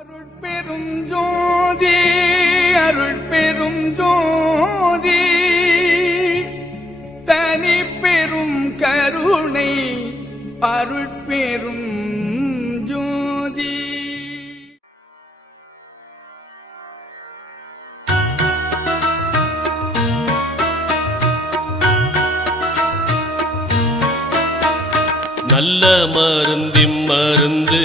அருட்பெரும் ஜோதி அருட்பெரும் ஜோதி. தனி பெரும் கருணை அருட்பெரும் ஜோதி. நல்ல மருந்திம் மருந்து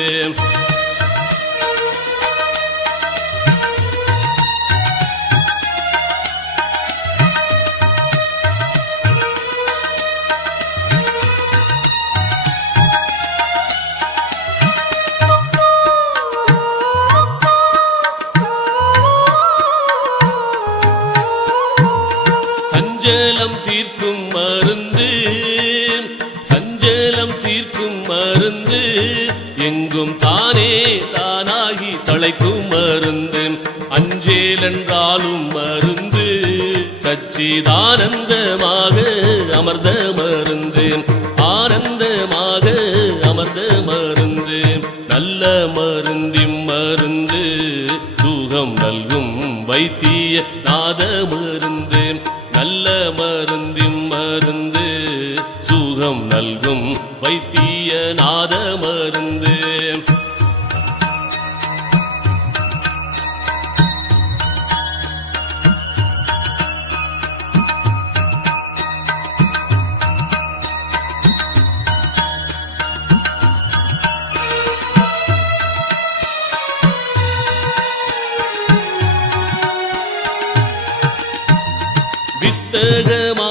மருந்து. சஞ்சலம் தீர்க்கும் மருந்து. எங்கும் தானே தானாகி தலைக்கும் மருந்து. அஞ்சேலென்றாலும் மருந்து. சச்சிதானந்தமாக அமர்ந்த மருந்து. ஆனந்தமாக அமர்ந்த மருந்து. நல்ல மருந்திம் மருந்து. சுகம் நல்கும் வைத்திய நாத மருந்து. சுகம் நல்கும் வைத்திய நாத மருந்து வித்தகமான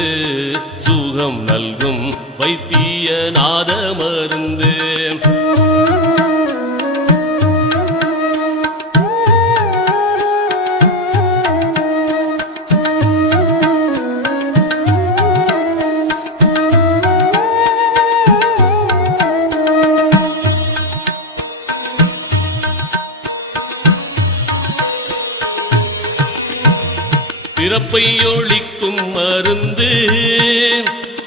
நல்கும் வைத்திய நாத மருந்து பிறப்பை ஒழிக்கும் மருந்து.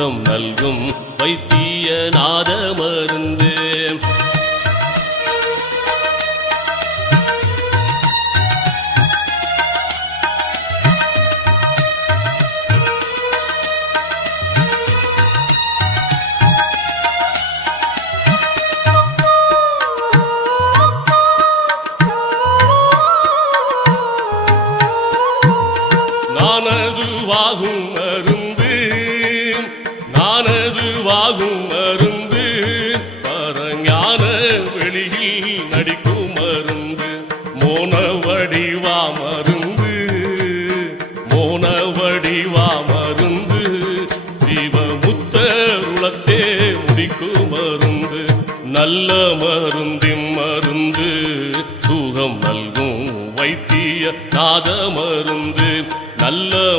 மந்திரம் நல்கும் வைத்திய நாத மருந்து நானதுவாகும் மருந்து நானது மருந்து பரஞான வெளியில் நடிக்கும் மருந்து மோன வடிவா மருந்து. மோன வடிவா மருந்து. ஜீவமுத்தருளத்தே முடிக்கும் மருந்து நல்ல மருந்தின் மருந்து. சுகம் நல்கும் வைத்திய நாத மருந்து நல்ல